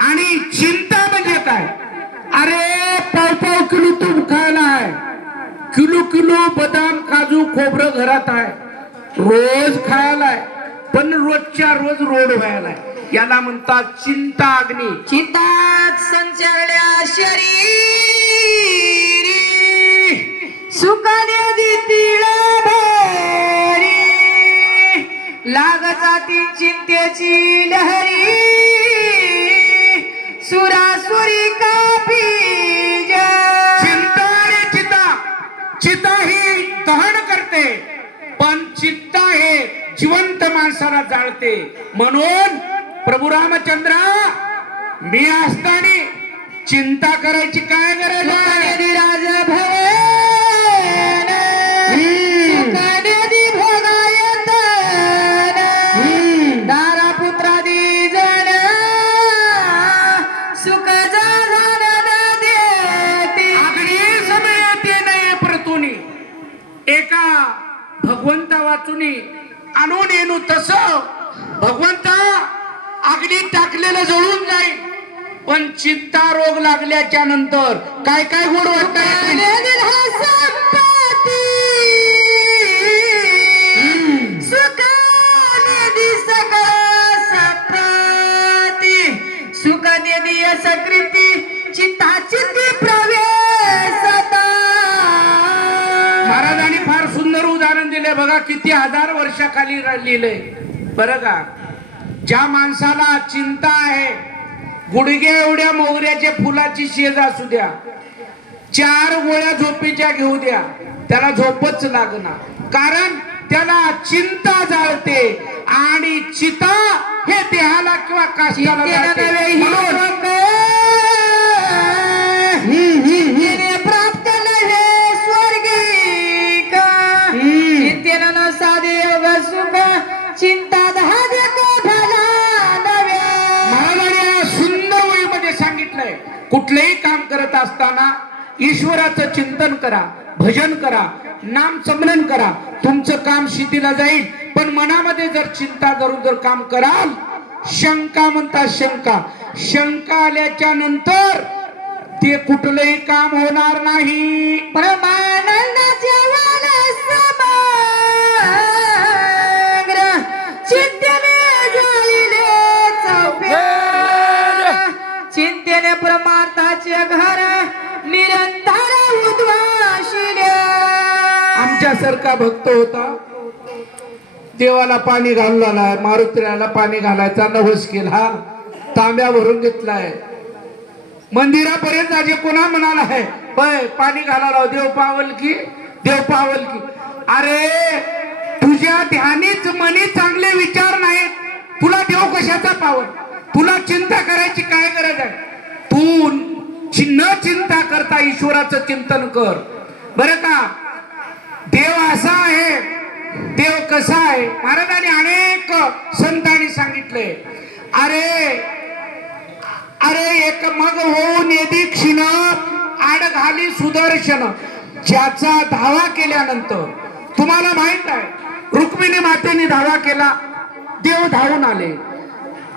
आणि चिंता म्हणजे काय अरे पाव पाव किलो तूप खायला आहे. किलो किलो बदाम काजू खोबरं घरात आहे. रोज खायला आहे. पण रोजच्या रोज रोड व्हायला आहे. याला म्हणतात चिंता अग्नी. चिंता संचारल्या शरीरी. सुखाने दितील लाग जाती चिंतेची लहरी. चित्ता हे जिवंत माणसाला जाळते. म्हणून प्रभू रामचंद्र मी असताना चिंता करायची काय गरज राजा भाऊ जळून जाईल. पण चिंता रोग लागल्याच्या नंतर काय काय गोड वाटत सकृती चित्ता चित्ती प्रवेशता. महाराजांनी फार सुंदर उदाहरण दिले बघा किती हजार वर्षाखाली लिहिलंय. बरं का? ज्या माणसाला चिंता आहे गुडघे एवढ्या मोगऱ्याच्या फुलाची शेज असू द्या चार गोळ्या झोपेच्या घेऊ द्या त्याला झोपच लागणार. कारण त्याला चिंता जाळते आणि चिता हे देहाला किंवा काष्टाला कुठलंही काम करत असताना ईश्वराचं चिंतन करा भजन करा नाम समलन करा. तुमचं काम शिथीला जाईल पण मनामध्ये जर चिंता करून जर काम कराल शंका म्हणतात शंका. शंका आल्याच्यानंतर ते कुठलंही काम होणार नाही. परमानंद जेव्हा आमच्यासारखा भक्त होता. देवाला पाणी घालला मारुतीला पाणी घालायचा नवस केला. तांब्या भरून घेतलाय. मंदिरापर्यंत आज कोणा म्हणाला आहे? पय पाणी घालायला देव पावल की देव पावल की. अरे तुझ्या ध्यानीच मनी चांगले विचार नाहीत. तुला देव कशाचा पावल तुला चिंता करायची काय गरज आहे? तू न चिंता करता ईश्वराचं चिंतन कर. बरं का? देव असा आहे देव कसा आहे? महाराजांनी अनेक संतांनी सांगितले. अरे अरे एक मग होऊन क्षीण आड घाली सुदर्शन. ज्याचा धावा केल्यानंतर तुम्हाला माहीत आहे रुक्मिणी मातेने धावा केला देव धावून आले.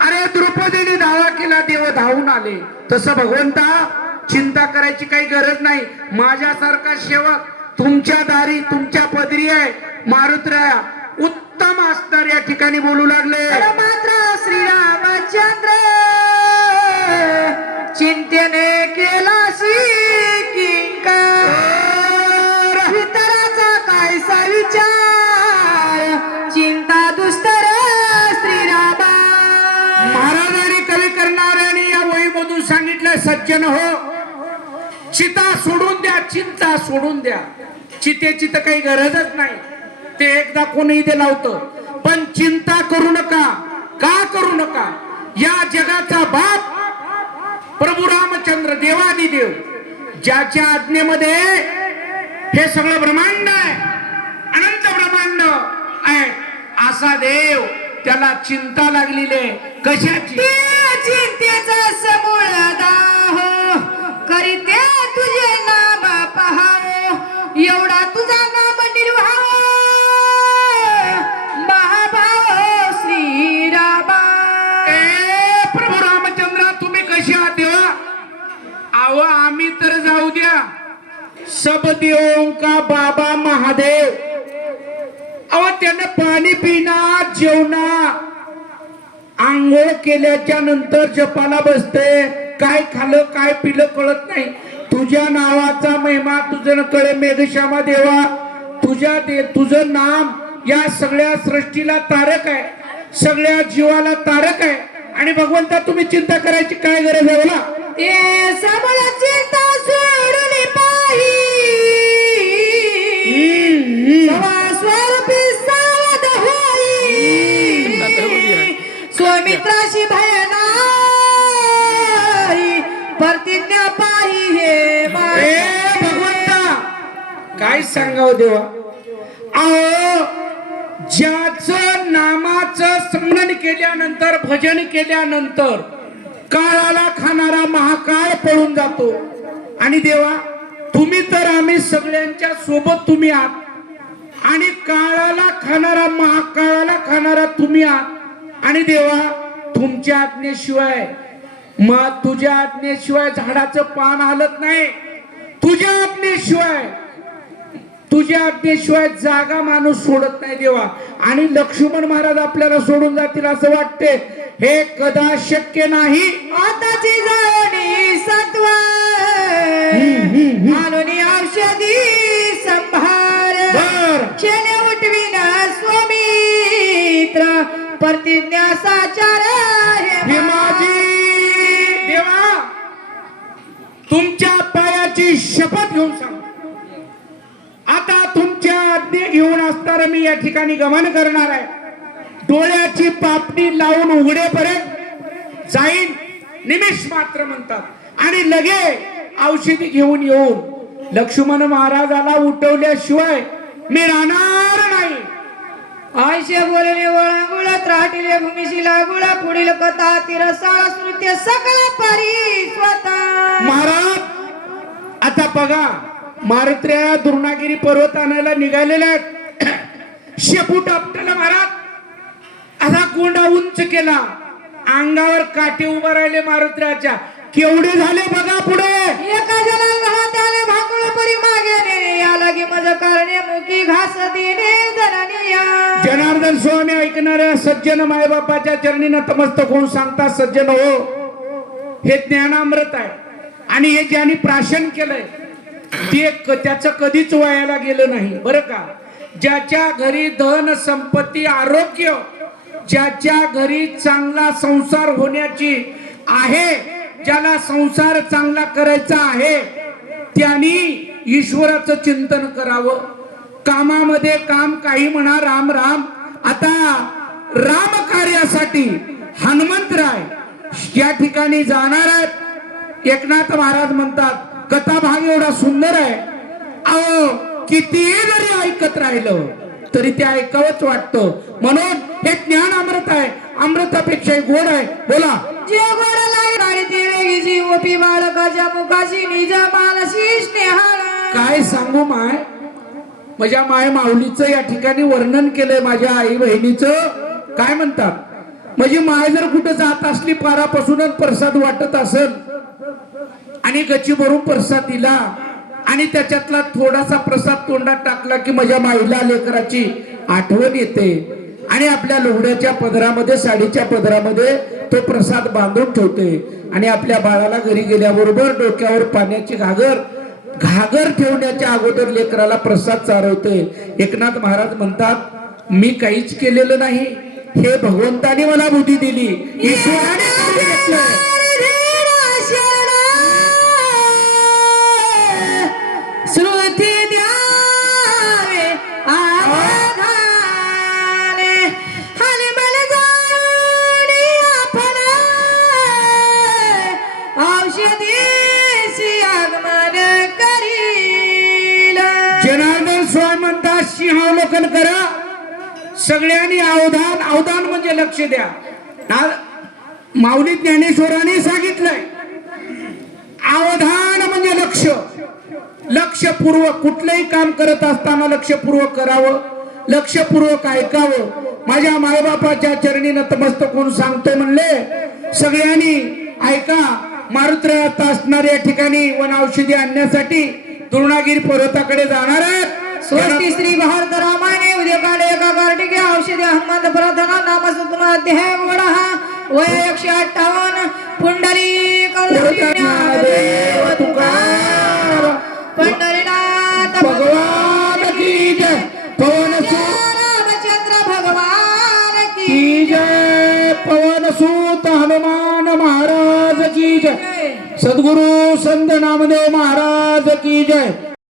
अरे द्रौपदीने धावा केला देव धावून आले. तसं भगवंता चिंता करायची काही गरज नाही. माझ्यासारखा शेवक तुमच्या दारी तुमच्या पदरी आहे. मारुतराया उत्तम असणार या ठिकाणी बोलू लागले. मात्र श्रीरामचंद्र चिंतेने केला इतराचा कायसा विचार चिंता दुस्तर श्रीरामा. महाराजांनी कवी करणाऱ्याने या वहीमधून सांगितलं सज्जन हो चिता सोडून द्या चिंता सोडून द्या. चितेची तर काही गरजच नाही. ते एकदा कोणी ते लावतं. पण चिंता करू नका. का करू नका? या जगाचा बाप प्रभू रामचंद्र देवादी देव. ज्याच्या आज्ञेमध्ये हे सगळं ब्रह्मांड आहे. अनंत ब्रह्मांड आहे. असा देव त्याला चिंता लागलेली आहे. कशाची? चिंतेचा समूळ दाहो करीते तुझे नाम पहाव एवढा तुझा नाम निर्वाह. महाभाव श्री रामा प्रभू रामचंद्र तुम्ही कशी आहात देवा? आव आम्ही तर जाऊ द्या. सब देवों का बाबा महादेव. अव त्यानं पाणी पिणार जेवणा. आंघोळ केल्याच्यानंतर जपाला बसते काय खाल्लं काय पिलं कळत नाही. तुझ्या नावाचा महिमा तुझं कळे मेघश्यामा देवा. तुझ्या दे तुझं नाम या सगळ्या सृष्टीला तारक आहे. सगळ्या जीवाला तारक आहे. आणि भगवंता तुम्ही चिंता करायची काय गरज आहे बोला. ते सबळ चिंता सोडून पाही. सवा स्वरूपी सावध होई. स्वमित्राशी काय सांगाव देवा? अहो ज्याचं नामाचं स्मरण केल्यानंतर भजन केल्यानंतर काळाला खाणारा महाकाळ पळून जातो. आणि देवा तुम्ही तर आम्ही सगळ्यांच्या सोबत तुम्ही आहात. आणि काळाला खाणारा महाकाळाला खाणारा तुम्ही आहात. आणि देवा तुमच्या आज्ञेशिवाय मग तुझ्या आज्ञेशिवाय झाडाचं पान हलत नाही. तुझ्या आज्ञेशिवाय तुझ्या आज्ञेशिवाय जागा माणूस सोडत नाही देवा. आणि लक्ष्मण महाराज आपल्याला सोडून जातील असं वाटते हे कदा शक्य नाही. आताची जाणी सत्व. आणून औषधी संभार. बर. शेने उठविन स्वमित्र. प्रतिज्ञा साचार हे देवा तुमच्या पायाची शपथ घेऊन सांग. घेऊन असताना मी या ठिकाणी गमन करणार आहे. डोळ्याची पापणी लावून उघडेपर्यंत जाईन निमिष मात्र म्हणतात. आणि लगे औषधी घेऊन येऊन लक्ष्मण महाराजाला उठवल्याशिवाय मी राहणार नाही. आयशे बोलले वळंगुळ त्राटिले भूमिशी लागुळ पुढील कथा तिरसाळ स्मृत्य सकल परी स्वतः. महाराज आता बघा. मारुत्र्या दुर्णागिरी पर्वत आणायला निघालेल्या शेपूट आपल्याला महाराज असा कोंडा उंच केला. अंगावर काटे उभा राहिले मारुत्र्याच्या. केवढे झाले बघा पुढे. एका जनाला त्याने भाकुळ परी मागे नेणे. या लागी मज करणे मुखी घास देणे जनाने या. जनार्दन स्वामी ऐकणाऱ्या सज्जन मायबापाच्या चरणी नतमस्तक होऊन सांगतात सज्जन हो हे ज्ञानामृत आहे. आणि हे ज्यांनी प्राशन केलंय ते त्याचं कधीच वायाला गेलं नाही. बरं का? ज्याच्या घरी धन संपत्ती आरोग्य ज्याच्या घरी चांगला संसार होण्याची आहे ज्याला संसार चांगला करायचा आहे त्यांनी ईश्वराचं चिंतन करावं. कामामध्ये काम काही म्हणा राम राम. आता राम कार्यासाठी हनुमंतराय या ठिकाणी जाणार आहेत. एकनाथ महाराज म्हणतात कथा भाग एवढा सुंदर आहे. अहो कितीही जरी ऐकत राहिलं तरी ते ऐकावंच वाटतं. म्हणून हे ज्ञान अमृत आहे. अमृतापेक्षा गोड आहे. बोला. जे गोड ओपी बाळकाच्या मुखाशी निज मानशी स्नेहाळ काय सांगू माय? माझ्या माय माऊलीचं या ठिकाणी वर्णन केलंय माझ्या आई बहिणीचं काय म्हणतात? माझी माय जर कुठं जात असली पारापासूनच प्रसाद वाटत असेल आणि गच्ची भरून प्रसाद दिला. आणि त्याच्यातला थोडासा प्रसाद तोंडात टाकला की माझ्या माईला लेकराची आठवण येते. आणि आपल्या लोहड्याच्या पदरामध्ये साडीच्या पदरामध्ये तो प्रसाद बांधून ठेवते. आणि आपल्या बाळाला घरी गेल्याबरोबर डोक्यावर पाण्याची घागर घागर ठेवण्याच्या अगोदर लेकराला प्रसाद चारवते. एकनाथ महाराज म्हणतात मी काहीच केलेलं नाही. हे भगवंताने मला बुद्धी दिली. ईश्वराने सिंहावलोकन करा. सगळ्यांनी अवधान अवधान म्हणजे लक्ष द्या. माऊली ज्ञानेश्वराने सांगितलंय अवधान म्हणजे लक्ष. लक्षपूर्वक कुठलंही काम करत असताना लक्षपूर्वक करावं लक्षपूर्वक ऐकावं. माझ्या मायबापाच्या चरणी नतमस्तक होऊन सांगतो म्हणले सगळ्यांनी ऐका मारुत्रात असणाऱ्या ठिकाणी वन औषधी आणण्यासाठी तुरुणागिरी पर्वताकडे जाणार आहेत. स्वस्ती श्री भारत रामायणे उद्यकाले एका कार्टिके औषधी हनुमंत प्रार्थना नामसूत्र अध्याय वडा वय एकशे अठ्ठावन्न तुकाराम. पंढरीनाथ भगवान की जय पवन सूत। रामचंद्र भगवान की की जय पवन सूत हनुमान महाराज की जय। जय। सद्गुरु संत नामदेव महाराज की जय।